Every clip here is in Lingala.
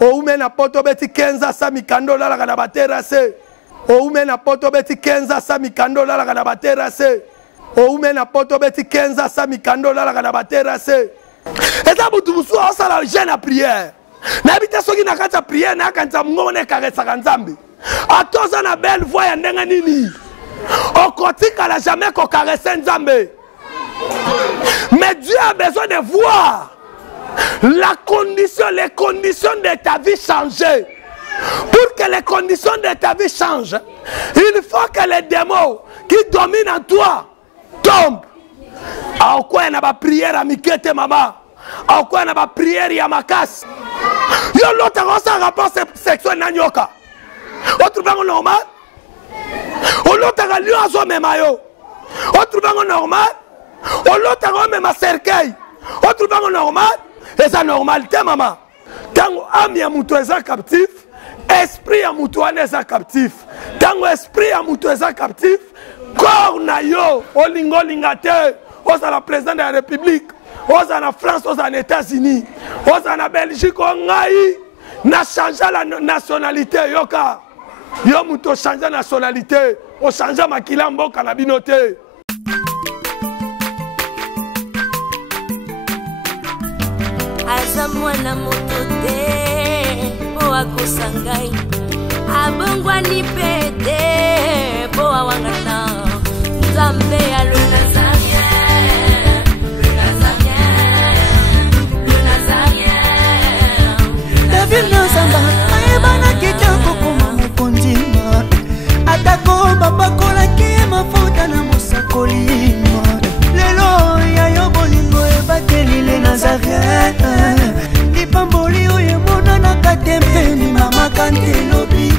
oume na poto beti kenza sa mikando la kana baterase oume na poto beti kenza sa mikando la kana baterase oume na poto beti kenza sa mikando la kana baterase eza butu musu osala jeune à prière na bita soki na kata prière na kanta ngone karesa kanzambe atoza na belle voix ya ndenga nini okotika la jamais ko caresser nzambe. Mais Dieu a besoin de voir les conditions de ta vie changent. Pour que les conditions de ta vie changent, il faut que les démons qui dominent en toi tombent. À quoi il y a une prière à Mikete maman? À quoi il y a une prière à Makas? Il y a l'autre rapport sexuel nanyoka. Autre bango normal? Ou l'autre a lieu à son mémayo? Autre bango normal? Ou l'autre a même à cercueil? Autre bango normal? Et ça normalité maman. Quand âme ya mutu est captif, esprit ya mutu est captif. Quand esprit ya mutu est captif, corps na yo, olingo lingate, oza la président de la République, oza na France, oza na États-Unis, oza na Belgique, ongai na changer la nationalité yoka. Yo mutu changer nationalité, o changer makila mboka na binote. Aza mwana moto te po akosangai abongwani pete po awangana nzambe ya le Nazarien David Nzamba ayebana kitoko koma mokondima atako babakolaki mafuta na mosakolima lelo ya yo bolingo ebakeli le Nazarien lipamboli oyo emonana katempeni mama kantelobi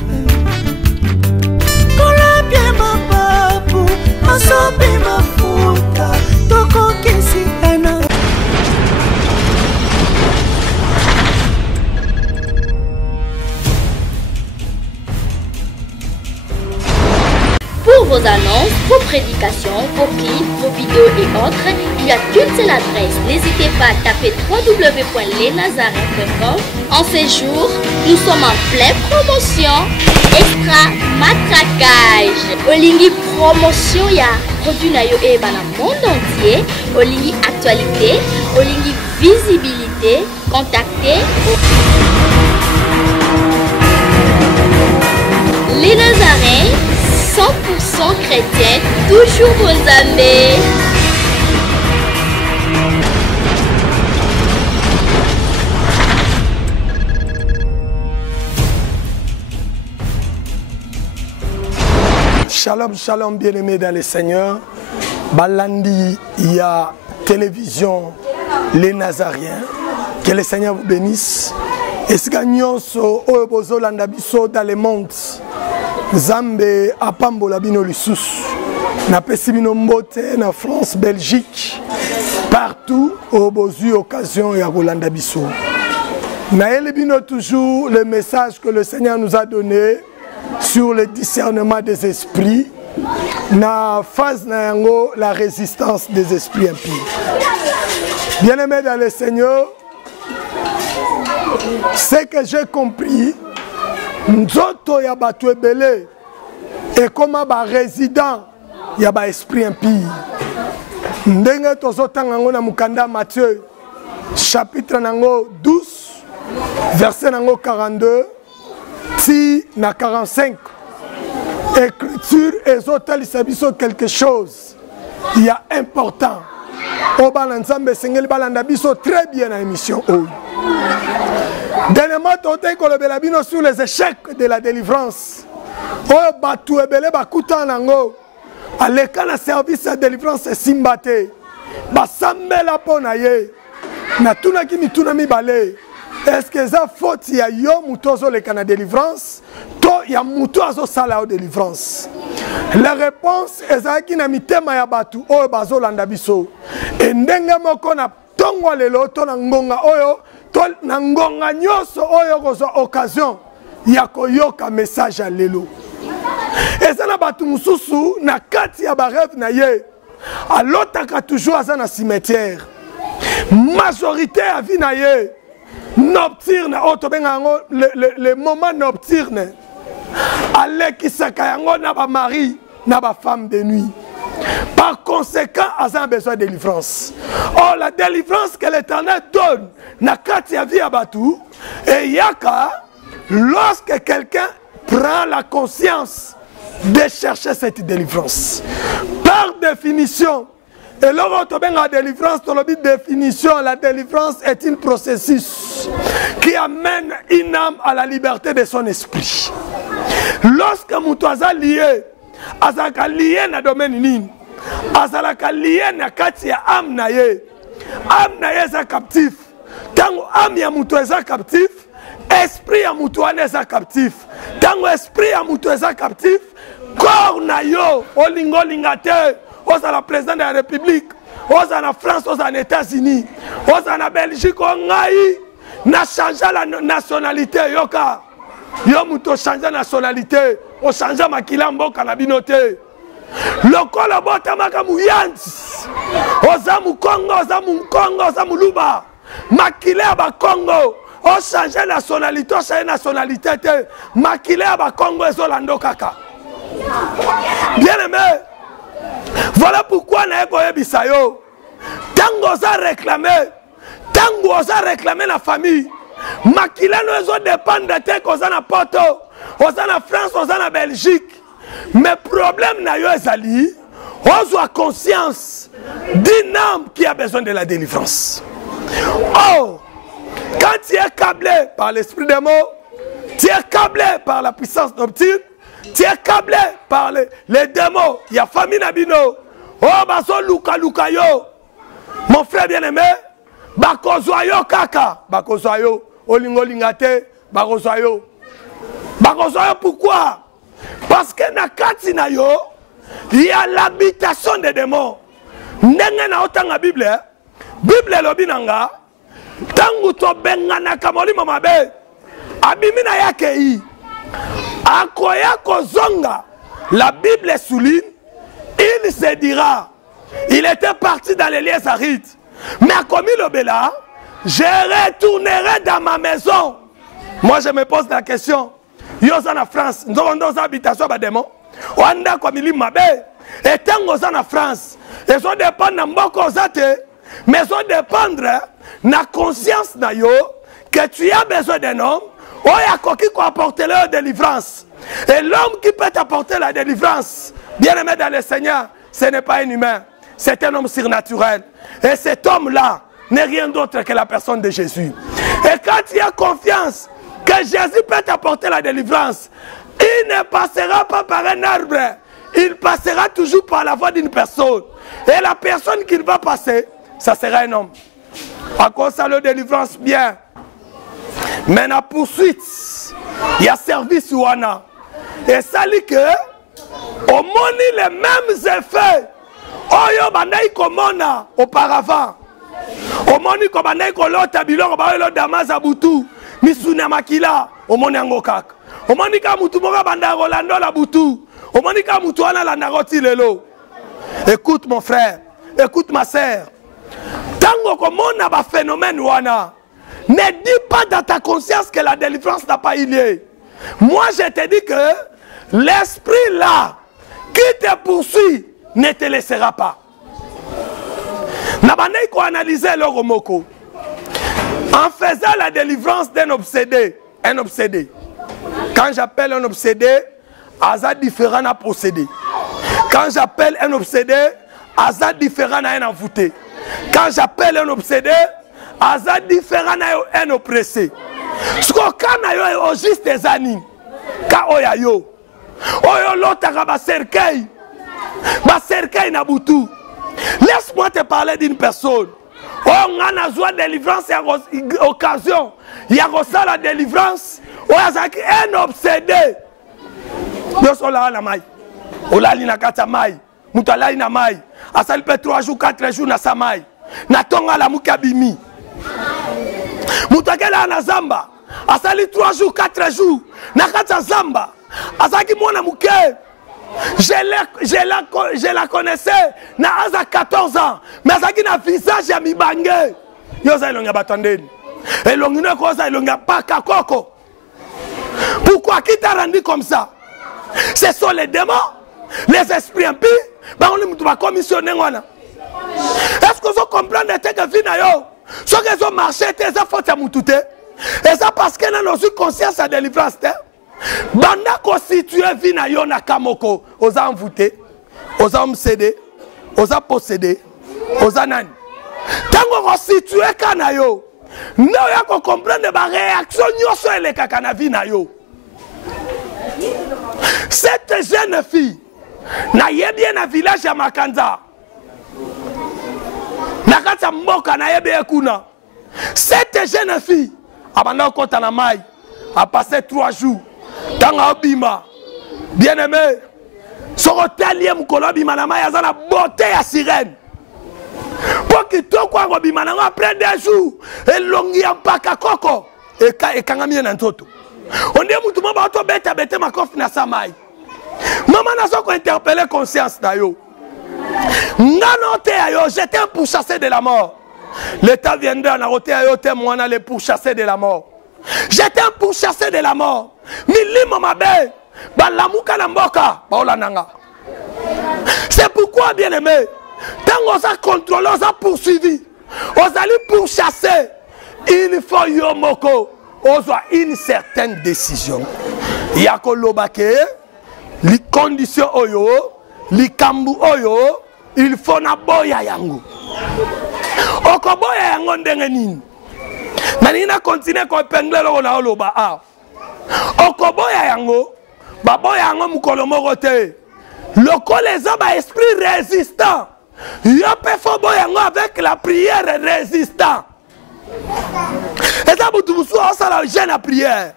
kolapie mapapu masopi mafuta tokokisitana. Pour vos annonces, vos prédications, vos clips, vos vidéos et autres, il y a qu'une seule adresse. N'hésitez pas à taper www.lesnazarins.com. En ces jours, nous sommes en pleine promotion. Extra matraquage. Olingi promotion ya produit na yo e bana monde entier. Olingi actualité, Olingi visibilité. Contactez les Nazarins. 100% chrétien, toujours vos amis. Shalom, shalom, bien-aimés dans le Seigneur. Balandi, il y a télévision, les Nazariens. Que le Seigneur vous bénisse. Est-ce que nous sommes dans le monde? Zambé apambola bino lisusu na pesi bino mbote na France, Belgique, partout au bozu occasion ya kolanda biso. Na ele bino toujours le message que le Seigneur nous a donné sur le discernement des esprits. Na phase na yango la résistance des esprits impies. Bien-aimés dans le Seigneur, ce que j'ai compris, nzoto ya batu ebele et comme ba résident ya ba esprit impie. Ndenge tozotanga ngo na mukanda Matthieu chapitre nango 12 verset nango 42 ti na 45. Écriture ezotalisa biso quelque chose il y a important. Oba nzambe sengeli balanda biso très bien na émission oyo. Dernièrement, tu as sur les échecs de la délivrance. Oh, batu ebele bakuta nango. À l'école de service de délivrance simbate. Basambela pona ye. Na tuna ki mituna mi bale. Est-ce que ça faute ya yo mutozo le kana délivrance? To ya mutozo sala o délivrance. La réponse est qui na mitema ya batu o bazo landa biso. Ndenge moko na tongwa lelo to na ngonga oyo. Na ngonga nyoso oyo kozwa occasion ya koyoka message ya lelo. Eza na batu mususu na kati ya ba rêve na ye alotaka toujours aza na cimetière. Majorité ya vie na ye nocturne, le moment nocturne, allez qui s'accayango n'a pas mari, n'a pas femme de nuit. Par conséquent, elle a besoin de délivrance. Or, la délivrance que l'Éternel donne, n'a qu'à vie à Batou, et yaka, lorsque quelqu'un prend la conscience de chercher cette délivrance. Par définition, et lorsque la délivrance, la délivrance est un processus qui amène une âme à la liberté de son esprit. Lorsque Moutouaza lié, Azaka lié na domaine nini, Azalaka lié na kati ya âme na ye za captif. Tango âme ya Moutouaza captif, esprit ya Moutouaza captif. Tango esprit ya Moutouaza captif, corps na yo, olingo lingate. Aux à la présidente de la République, aux à la France, aux à les États-Unis, aux à la Belgique, on a changé la nationalité. Yoka, yomuto changé la nationalité, on change ma kilambo kanabinote. Le colabota makamu yanti, aux amu Congo, aux amu Congo, aux amu Luba, makile aba Congo, on change la nationalité, on change la nationalité, makile aba Congo et Zolando kaka. Bien aimé. Voilà pourquoi nous avons dit ça. Tango osa réclamé la famille. Makila nous ont dépendre de tes causes na Porto, osa na France, osa na Belgique. Mais problème na yo ezali, on a conscience d'une âme qui a besoin de la délivrance. Oh, quand tu es câblé par l'esprit des mots, tu es câblé par la puissance nocturne. Tu es câblé par les démons. Il y a famille Nabino. Oh, baso luka yo. Mon frère bien-aimé, bakozoyo kaka. Bakozoyo. Olingo lingate. Bakozoyo. Bakozoyo pourquoi? Parce que na kati na yo, il y a l'habitation des démons. Ndenge na otanga Bible. Bible lobinanga. Tangu to bengana kamoli mamabe. Abimina yake Akoya Kozonga, la Bible souligne, il se dira, il était parti dans les lieux arides, mais à commis le Béla, je retournerai dans ma maison. Moi je me pose la question, Yosan en France, nous avons nos habitations à démons, on a comme il m'a et tant en France, ils ont dépendre de Mboko Zate, mais ils ont dépendre de la conscience que tu as besoin d'un homme. Oh, il y a qui peut apporter la délivrance. Et l'homme qui peut apporter la délivrance, bien aimé dans le Seigneur, ce n'est pas un humain, c'est un homme surnaturel. Et cet homme-là n'est rien d'autre que la personne de Jésus. Et quand tu as confiance que Jésus peut t'apporter la délivrance, il ne passera pas par un arbre, il passera toujours par la voix d'une personne. Et la personne qu'il va passer, ça sera un homme. À cause de la délivrance, bien. Mais la poursuite, il y a service ou ana. Et ça dit que, au monde, les mêmes effets, oyo bandai komona auparavant. Au monde, ko bandai ko lota biloko ba lo damaza butu, misuna makila, au monde ngokaka. Au monde ka mutu moka banda rolando la butu, au monde ka mutu ana la naroti lelo. Écoute mon frère, écoute ma sœur. Tango komona ba phénomène wana. Ne dis pas dans ta conscience que la délivrance n'a pas eu lieu. Moi, je te dis que l'esprit là qui te poursuit ne te laissera pas. Nabane ko analyser le romoko. En faisant la délivrance d'un obsédé, un obsédé. Quand j'appelle un obsédé, Aza différent à posséder. Quand j'appelle un obsédé, Aza différent à un envoûté. Quand j'appelle un obsédé, Aza différent à un oppressé. Ce qu'on a au juste des animes. Ka oya yo. Oyo lotaka ba cercueil. Ba cercueil na butu. Laisse-moi te parler d'une personne. On a besoin de délivrance et occasion. Il y a la délivrance. On a un obsédé. Yo sola la mai. Olali na kata mai. Mutalai na mai. Asali pe 3 jours 4 jours na samai. Na tonga la mukabimi. Mutakela na zamba. Asali 3 jours 4 jours. Na kata zamba. Asaki mona muke. Je la connaissais na aza 14 ans. Mais asaki na visage ya mibangé. Yo za ilonga batandeni. Et l'ongino koza elonga paka koko. Pourquoi qui t'a rendu comme ça? Ce sont les démons, les esprits impies. Bah on est commissionné. Est-ce que vous comprenez que vie na yo? Ceux qui ont marché, ils ont fait moutoute. Et ça parce qu'ils n'ont pas conscience de délivrance. Banda constitué vie na yo na kamoko. Ils ont envoûté, ils ont cédé, ils ont possédé, ils ont nani. Tant qu'on constitue kana yo, nous avons compris la réaction sur les kakana vie na yo. Cette jeune fille na yebie na village ya Makanza. Na kata mboka na yebie kuna. Cette jeune fille abanda kota na mai a passé 3 jours. Tanga obima. Bien aimé. Soko talie mukolo bima na mai azana beauté ya sirène. Pour que tout quoi obima na après 2 jours et longi ampaka koko et kangami na ntoto. On dit mutu mba auto beta beta makofi na samai. Maman n'a pas interpellé conscience d'ailleurs. J'étais un pourchassé de la mort. L'État viendra en arrêter à témoin les pourchassés de la mort. J'étais un pourchassé de la mort. C'est pourquoi, bien aimé, tant qu'on a contrôlé, on a poursuivi, on a pourchasser, il faut yomoko, on a une certaine décision. Yako lobake. Les conditions oyo, les kambu oyo, il faut na boya yango. Oko boya yango ndenge nini. Nani na continue ko pengle lo na oloba a. Oko boya yango, ba boya yango mukolo moko te. Loko les hommes à esprit résistant. Yo pe fo boya yango avec la prière résistant. Et ça butu busu osa la jeune à prière.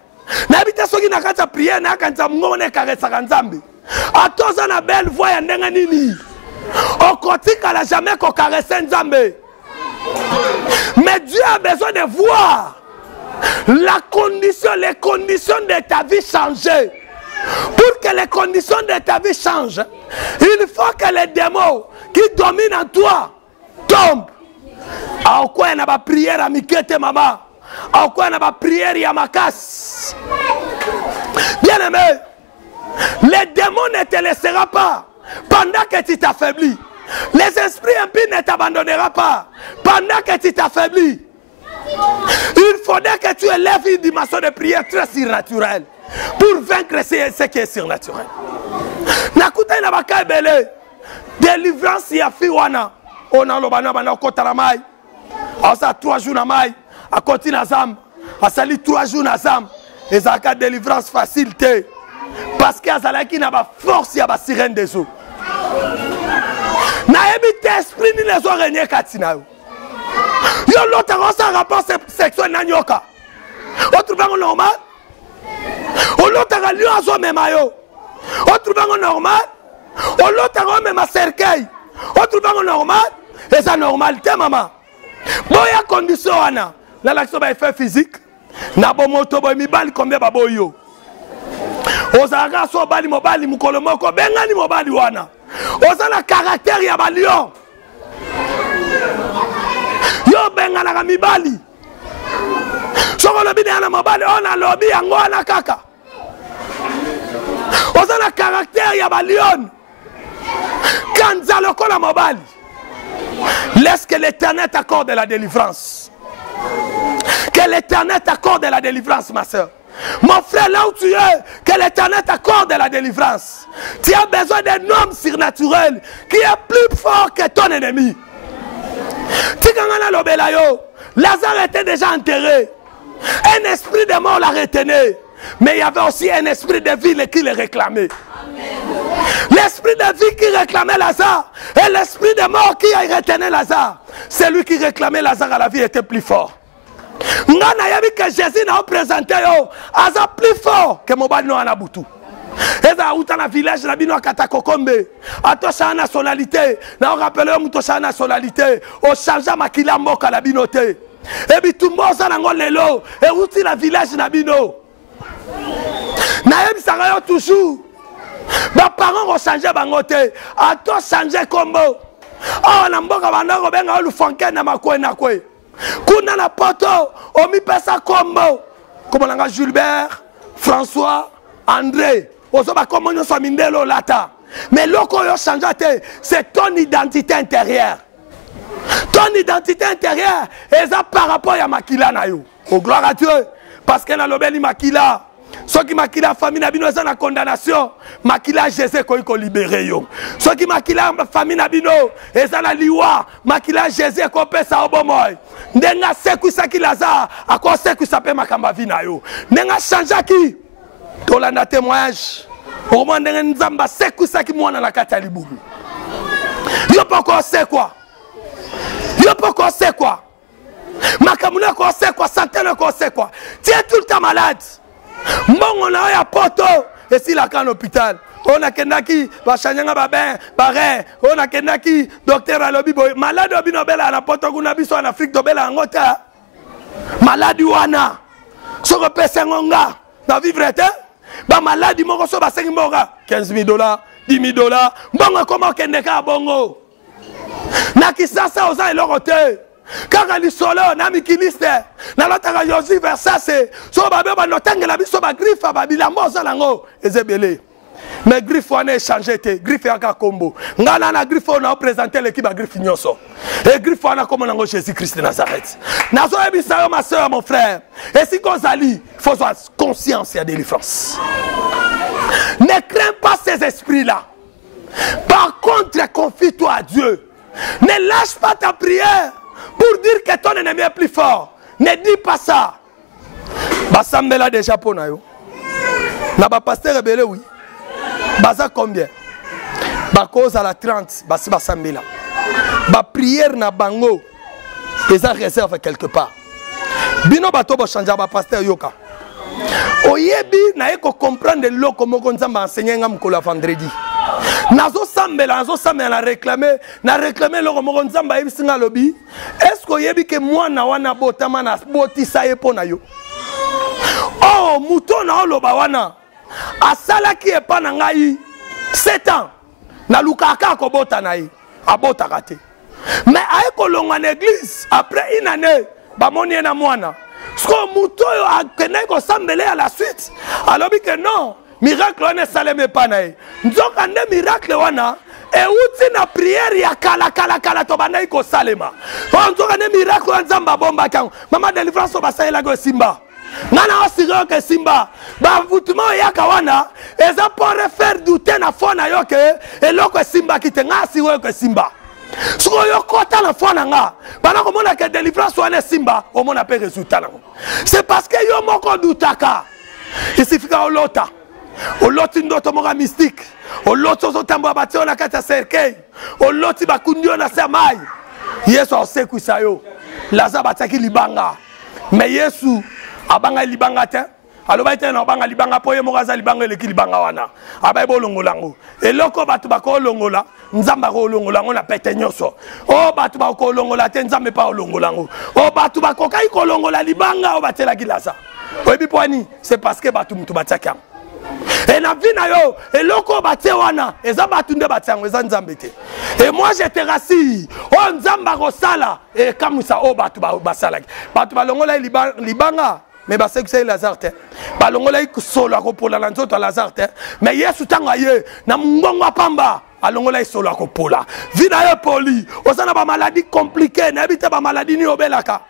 N'habite soki na kata prière na kanta ngone karesa kanzambi. Atoza na belle voix ya ndenga nini. Okotika la jamais ko karesa nzambe. Mais Dieu a besoin de voir la condition, les conditions de ta vie changer. Pour que les conditions de ta vie changent, il faut que les démons qui dominent en toi tombent. À quoi il y a pas prière à Mikete maman. À quoi il y a pas prière à Makas. Bien aimé, les démons ne te laisseront pas pendant que tu t'affaiblis. Les esprits impies ne t'abandonneront pas pendant que tu t'affaiblis. Il faudrait que tu élèves une dimension de prière très surnaturelle pour vaincre ce qui est surnaturel. Nakuta ina baka ebele délivrance ya fiwana ona lobana bana kota na mai. Asa 3 jours na mai, a continue na zam, a sali 3 jours na zam. Et ça a délivrance facilité. Parce qu'il y a une force, il y a une sirène des eaux. Naébite esprit ni les eaux régnées katina. Yo l'autre a un rapport sexuel nanyoka. Autre bango normal. L'autre a lieu à soi même ayo. Autre bango normal. L'autre a même à cercueil. Autre bango normal. Et ça normalité maman. Boya condition ana. La l'action va effet physique. Na bomoto boy mi bali combien baboyo. Ozaga so bali mobali mukolo moko bengani mobali wana. Ozana caractère ya balion. Yo bengana ka mibali. Soko lobi na mobali ona lobi yango ana kaka. Ozana caractère ya balion. Kanza lokola mobali. Laisse que l'Éternel t'accorde la délivrance. Que l'Éternel t'accorde la délivrance, ma soeur. Mon frère, là où tu es, que l'Éternel t'accorde la délivrance. Tu as besoin d'un homme surnaturel qui est plus fort que ton ennemi. Lazare était déjà enterré. Un esprit de mort l'a retenu. Mais il y avait aussi un esprit de vie qui le réclamait. L'esprit de vie qui réclamait Lazare et l'esprit de mort qui a retenu Lazare. Celui qui réclamait Lazare à la vie était plus fort. Ngana yabi que Jésus n'a présenté yo aza plus fort que mobali no anabutu. Eza uta na village na bino katakokombe. Ato sa nationalité, na rappelé muto sa nationalité, o changea makila mboka la binote. Et bi tumbo sa nango lelo, e uti na village na bino. Na yebi sanga yo toujours. Ba parents ont changé bangote, ato changer kombo. Oh na mboka banda ko benga olu fonke na makwe na kwe. kuna na poto omi pesa kombo comme on a Gilbert François André ozo ba kombo nyo so mindelo lata mais loko yo changé c'est ton identité intérieure. Ton identité intérieure est par rapport à makila na yo. Oh gloire à Dieu parce que na lobeli makila. Ceux qui makila famille nabino eza na condamnation, makila Jésus ko libérer yo. Ceux qui makila famille nabino eza na liwa, makila Jésus ko pesa obomoy. Ndenga sekuisa ki laza, ako sekuisa pe makamba vina yo. Ndenga chanja ki tolanda témoignage. Au moins ndenga nzamba sekuisa ki mwana na kati ya libulu. Yo poko c'est quoi? Yo poko c'est quoi? Makamuna ko c'est quoi? Santé ko c'est quoi? Tu es tout le temps malade. Mbongo na ya poto et si la kan hôpital on a kendaki ba chanyanga ba ben bare on a kendaki docteur alobi boy malade obi nobela na poto kuna biso en Afrique dobela ngota malade wana soko pesa ngonga na vivre te ba malade moko so ba 5 mboga $15,000 $10,000 mbongo koma kendeka bongo na kisasa oza eloko te. Kaka lisolo na mikiliste na lotaka Yosi versase so babe ba notangela biso ba griffe ba bilambo za lango ezebele mais griffe on a changé te griffe aka kombo ngala na griffe on a présenté l'équipe ba griffe nyoso et griffe on a comme nango Jésus Christ de Nazareth nazo ebisa yo ma sœur mon frère et si kozali faut avoir conscience et délivrance. Ne crains pas ces esprits là, par contre confie-toi à Dieu, ne lâche pas ta prière pour dire que ton ennemi est plus fort. Ne dis pas ça. Basambela déjà pour nayo. Na ba pasteur rebelle oui. Baza combien? Ba cause à la 30, basi basambela. Ba prière na bango. Eza réserve quelque part. Bino bato bo changer ba pasteur yoka. Oyebi na eko comprendre loko moko nzamba enseigner ngam ko la vendredi. Nazo sambela na réclamer loko moko nzamba yebisinga lobi. Est-ce que yebi ke mwana wana botama na botisa ye pona yo? Oh muto na oloba wana. Asala ki epa na ngai 7 ans. Na lukaka ko bota na ye. Abota kate. Mais aeko longa na église après une année ba moni na mwana. Sko muto yo akene ko sambele à la suite. Alobi que non. Miracle wana saleme panae. Nzoka nde miracle wana e uti na prière ya kala to banayi ko salema. Nzoka nde miracle wana nzamba bomba kango. Mama délivrance ba sayela go simba. Ngana osiro ke simba. Ba voutement ya kawana eza pour faire douter na fona yo ke eloko simba kitenga siwe ke simba. Soko yo kota na fona nga. Bana ko mona ke délivrance wana simba, o mona pe résultat nango. C'est parce que yo moko doutaka. Ici fika olota. Oloti ndoto moga mystique. Oloti ozotambo bati ona kata cercueil. Oloti bakundio na samai. Yesu oseku sayo. Laza bataki libanga. Mais Yesu abanga libanga te. Aloba ite na banga libanga poye moga libanga eleki libanga wana. Abai bolongolango. Eloko batu bako longola, nzamba ko longolango na pete nyoso. O batu bako longola te nzambe pa longolango. O batu bako kai ko longola libanga o batela kilaza. Oyebi poani, c'est parce que batu mutu bataka. Et na vie na yo eloko batie wana eza batunde batiango eza nzambe te. Et moi je te rassure o nzamba ko sala e kamusa o batu basala batu balongola libanga mais ba sekuse Lazare te balongola solo akopola na nzoto Lazare te mais Yesu tanga ye na mbongo pamba alongola solo akopola vie na yo poli osana ba maladie compliquée na bité ba maladie ni obelaka.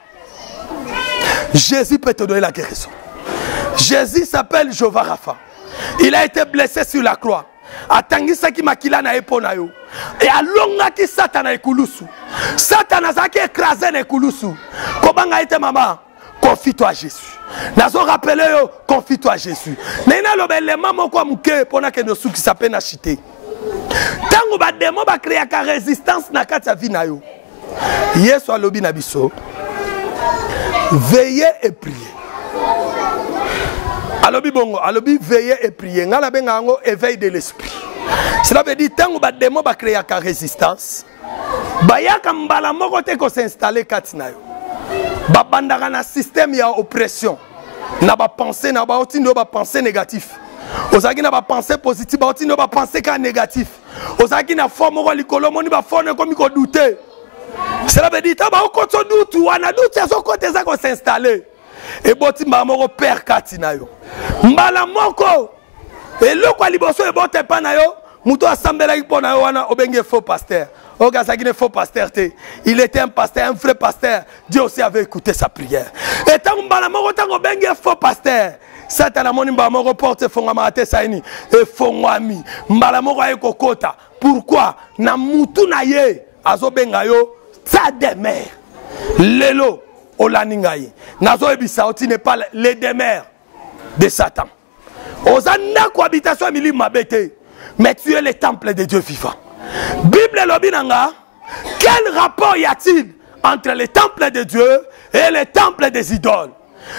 Jésus peut te donner la guérison. Jésus s'appelle Jéhovah Rapha. Il a été blessé sur la croix. Atangisa ki makila na epona yo. Et alonga ki Satan ekulusu. Satan azaki écrasé na ekulusu. Kobanga ete mama, confie-toi à Jésus. Nazo rappeler yo, confie-toi à Jésus. Nena lobele mama ko muke pona ke no suki sape na chité. Tango ba demo ba créer ka résistance na kati ya vie na yo. Yesu alobi na biso. Veillez et priez. Alobi bongo, alobi veiller et prier. Ngala benga ngo éveil de l'esprit. Cela veut dire tango ba démon ba créer ka résistance. Ba yaka mbala moko te ko s'installer katina yo. Ba bandaka na système ya oppression. Na ba pensée na ba otindo ba pensée négatif. Ozaki na ba pensée positive, ba otindo ba pensée ka négatif. Ozaki na forme ko likolo moni ba forme ko mi ko douter. Cela veut dire que s'installer. Et boti mamoko père katina yo. Mbala moko. Et le quoi liboso e bote pana yo. Muto assemblée ki pona yo wana obenge faux pasteur. Oga sagine faux pasteur te. Il était un pasteur, un vrai pasteur. Dieu aussi avait écouté sa prière. Et tant mbala moko tango obenge faux pasteur. Satan moni mbala moko porte fonga mate saini. E fongwami. Mbala moko ay kokota. Pourquoi? Na mutu na ye azobenga yo sa demeure. Lelo Olaningaï. Nazo ebisa oti n'est pas les demeures de Satan. Ozana cohabitation mili mabete. Mais tu es le temple de Dieu vivant. Bible lobinanga. Quel rapport y a-t-il entre le temple de Dieu et le temple des idoles?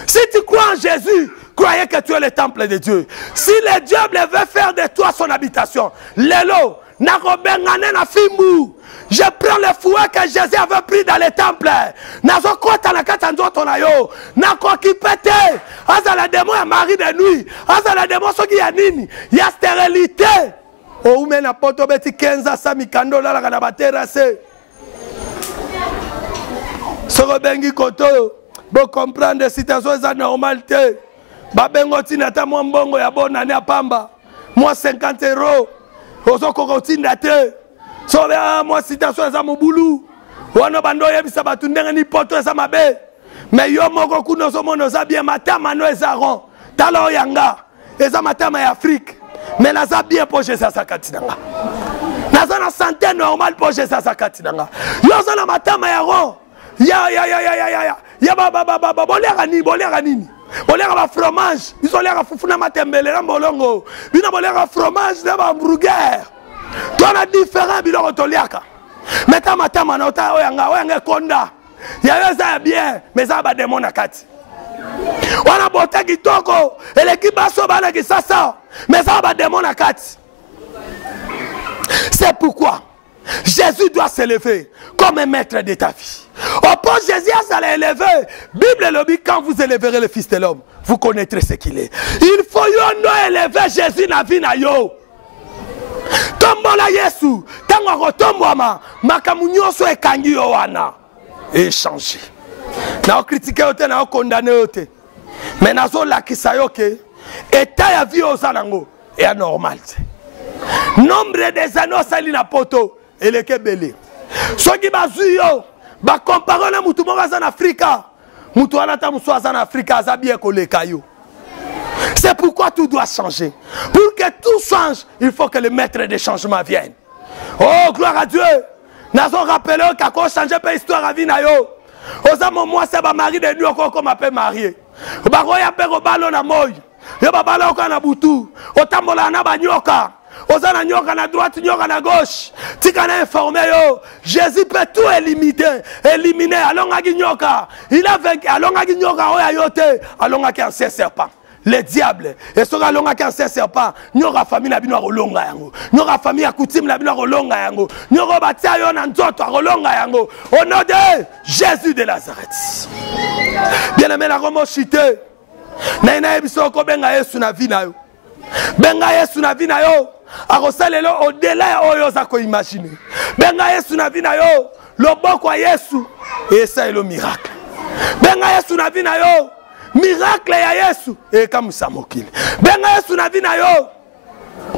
Si tu crois en Jésus, croyez que tu es le temple de Dieu. Si le diable veut faire de toi son habitation, lelo na robengane na fimbu. Je prends le fouet que Jésus avait pris dans le temple. Nazo kota na katanzo tonayo. Na kokipete. Asa la démon ya mari de nuit. Asa la démon soki ya nini. Ya stérilité. O ume na poto beti kenza sa mikando la kana baterase. Soko bengi koto. Bo comprendre situation za normalité. Ba bengo tina ta mo mbongo ya bona ne apamba. Moi 50 €. Ozo kokotinda te. Sobe moi citation za mobulu. Wana bando yebisa batu ndenge ni poto za mabe. Mais yo moko kuno so mono za bien matama no ezaron. Talo yanga. Eza matama ya Afrique. Mais na za bien poche sa sakati nanga. Na za na santé normale poche sa sakati nanga. Yo za na matama ya ron. Ya ba bolera nini. Bolera ba fromage. Ils ont l'air à fufuna matembele na bolongo. Bina bolera fromage na ba hamburger. Toi na différent biloko toliaka. Meta matama na ota oyanga konda. Ya yeza bien, mais ça ba démon na kati. Wana bota kitoko, eleki baso bana ki sasa, mais ça ba démon na kati. C'est pourquoi Jésus doit s'élever comme un maître de ta vie. Au point Jésus à l'élever, Bible le dit quand vous élèverez le Fils de l'homme, vous connaîtrez ce qu'il est. Il faut yo no élever Jésus na vie na yo. Tombola Yesu, tango rotombwama, makamu nyonso ekangi yo wana. Échanger. Na critiquer ote na condamner ote. Mais nazo lakisa yo ke état ya vie ozalango est anormal. Nombre des anneaux sali na poto eleke belé. Soki bazu yo ba comparer na mutu mo en Afrika. Mutu wana ta muso en Afrika azabie koleka yo. C'est pourquoi tout doit changer. Pour que tout change, il faut que le maître des changements vienne. Oh, gloire à Dieu. Nous avons rappelé qu'il a changé l'histoire à vie. Osamo moi c'est ma mari de nuit comme appelle marié. Baroya pego balo na moy. Yo babala ko na butu. Otambola na banyoka. Osana nyoka na droite nyoka na gauche. Tika na informé yo. Jésus peut tout éliminer. Alonga nyoka. Il a vaincu alonga nyoka oya yote. Alonga ki ancien serpent. Le diable et ce galonga qui ancien serpent. Nyora famille na bino rolonga yango. Nyora famille ya coutume na bino rolonga yango. Nyora batia yo na nzoto rolonga yango. Au nom de Jésus de Nazareth. Bien-aimé la romo chité. Na ina ebiso ko benga Yesu na vie na yo. Benga Yesu na vie na yo. Akosalelo au-delà oyo za ko imaginer. Benga Yesu na vie na yo. Loboko wa Yesu et ça est le miracle. Benga Yesu na vie na yo. Miracle ya Yesu e kama samokile. Benga Yesu na vina yo.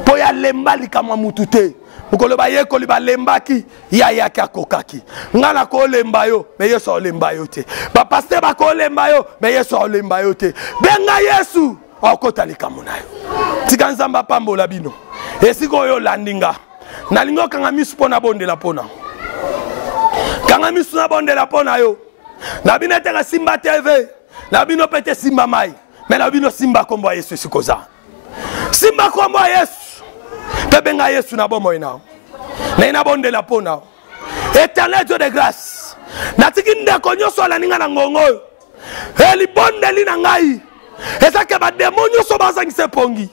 Po ya lembali kama mutute. Mukolo ba ye ko li ba lembaki ya yake akokaki. Ngana ko lemba yo, me Yesu o lemba yo te. Ba pasteur ba ko lemba yo, me Yesu o lemba yo te. Benga Yesu okota likamo na yo. Tika nzamba pambola bino. Esiko yo landinga. Na lingo kanga misu pona bonde la pona. Kanga misu na bonde la pona yo. Na binete ka Simba TV. La bino pete Simba mai, mais la bino Simba kombo Yesu sikoza. Simba kombo Yesu. Pebenga Yesu na bomo ina. Na ina bonde la pona. Éternel Dieu de grâce. Na tikinde konyo so la ninga na ngongo. Eli bonde li na ngai. Eza ke ba demonyo so bazangi se pongi.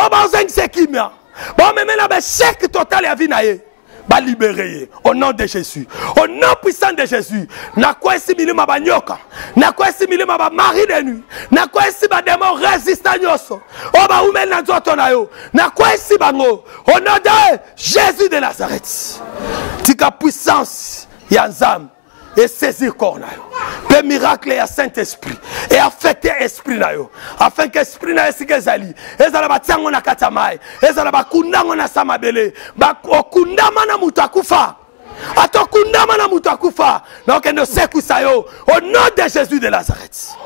O bazangi se kimia. Ba memena ba chèque total ya vie na ye. Ba libérer au nom de Jésus, au nom puissant de Jésus. Na quoi simili ma banyoka, na quoi simili ma mari de nuit, na quoi si ba démon résistant nyoso. O ba umel na nzoto na yo, na quoi si bango au nom de Jésus de Nazareth. Tika puissance ya nzam et saisir corps na yo. Pe miracle ya Saint-Esprit et affecter esprit na yo afin que esprit na esike zali ezala batiango na katamai ezala bakundango na samabele bakundama na mutu akufa atokundama na mutu akufa na okende sekusa yo au nom de Jésus de Nazareth.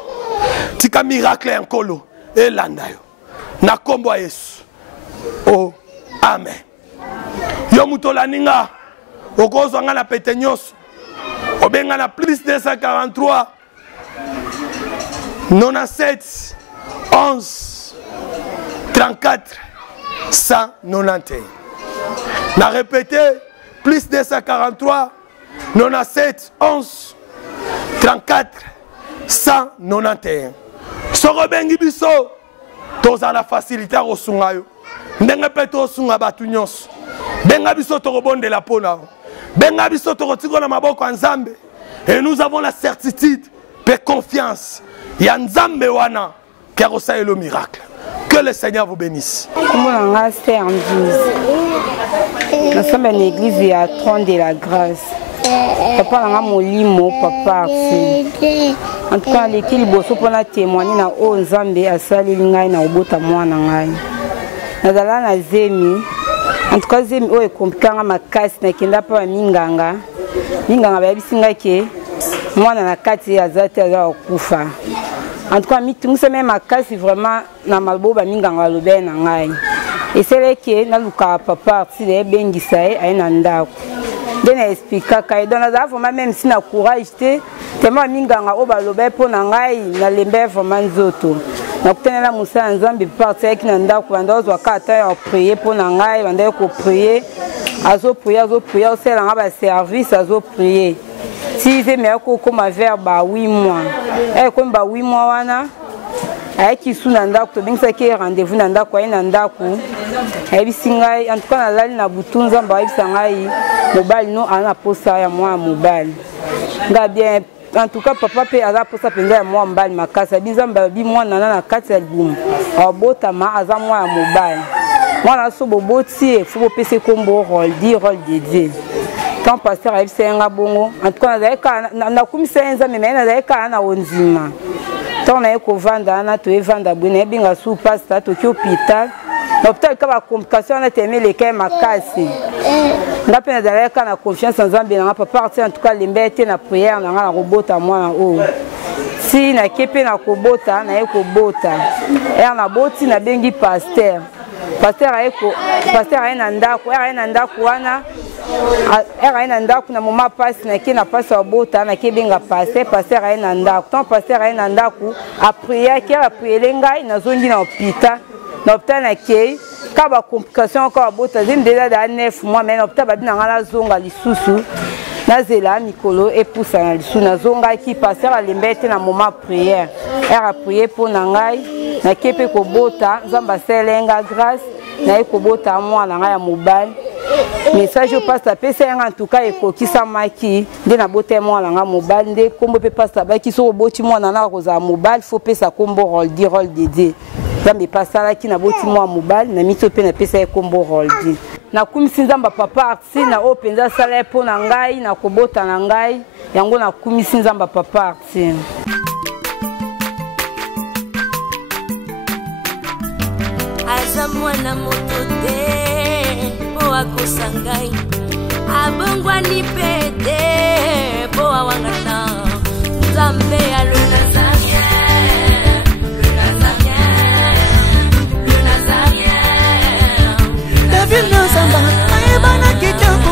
Tika miracle enkolo elanda yo na kombo ya Yesu. Oh amen. Yo mutu laninga okozwa nga na pete nyonso obenga na plus 243 97 11 34 191. Na répété plus 243 97 11 34 191. Soko bengi biso toza la facilité rosunga yo ndenge pe to sunga batu nyonso benga biso to robonde la pona benga biso to rotiko na maboko ya Nzambe et nous avons la certitude et confiance ya Nzambe wana qui a reçu le miracle. Que le Seigneur vous bénisse. Comment on a fait en 12? Nous sommes une église à Trône de la Grâce. Papa a molimo papa en tout cas l'équipe bosso pour la témoigner na o Nzambe asali ngai na obota mwana ngai. Nazala na zemi en tout cas zemi o ekompikanga makasi na kenda pa minganga babisinga ke mwana na kati azate aza kufa. En tout cas mitungisa même makasi vraiment na malboba minganga lobe na ngai. Et c'est là que na luka papa si le bengisa ai na ndako. Dena expliquer ka dans la vraiment même si na courage te tellement minganga o ba lobe po na ngai na lembe vraiment nzoto. Na kutana musa Nzambe partir ki na ndako bandozo akata ya prier po na ngai banda ko prier azo prier o sela ngaba service azo prier. Si je me ko comme vers ba 8 mois. Comme ba 8 mois wana ayaki suna ndako to bingisa ke rendez-vous na ndako ai na ndako ayibisingai en tout cas na lali na butunza mba ayibisangai mobile no ana posa ya mwa mobile nga bien en tout cas papa pe aza posa penza ya mwa mobile makasa bizamba bi mwana na kati ya libumu abota ma aza mwa ya mobile mwana so boboti faut bopese kombo rôle de Dieu. Quand pasteur ayibisenga bongo en tout cas na kumisa Nzambe mais na zaika na onzima. Tant na eko vanda na to evanda bune binga sous pasteur to ki hôpital. L'hôpital ka ba complication na teme le kai makasi. Na pena daleka na confiance en Nzambe na papa partir en tout cas lembete na prière na robota mwana o. Si na kepe na kobota na eko bota. Na boti na bengi pasteur. Pasteur aina ndako wana aina ndako na moma passe na ki na passe obota na ki benga pasteur aina ndako tant pasteur aina ndako a prier ki a prier ngai na zongi na hôpital na ki ka ba complication ko obota zim déjà da 9 mois mais hôpital ba dinanga la zonga lisusu na zela mikolo et poussa na lisu na zonga ki pasteur a lembete na moma prière a prier pour na ngai na kepe ko bota Nzamba selenga grâce na ko bota mwa na ngai ya mobile message au pasteur pesa en tout cas ekokisa maki nde na bota mwa na ngai mobile nde kombo pe pasteur ba ki so boti mwa na ko za mobile faut pesa kombo rôle de Dieu Nzambe pasala ki na boti mwa mobile na mito pe na pesa kombo rôle di na kumisi Nzamba papa arti na openza sala po na ngai na ko bota na ngai yango na kumisi Nzamba papa arti. Aza mwana moto te po akosangai abongwa ni pete po awangana Nzambe ya le David Nzamba ayebana kitoko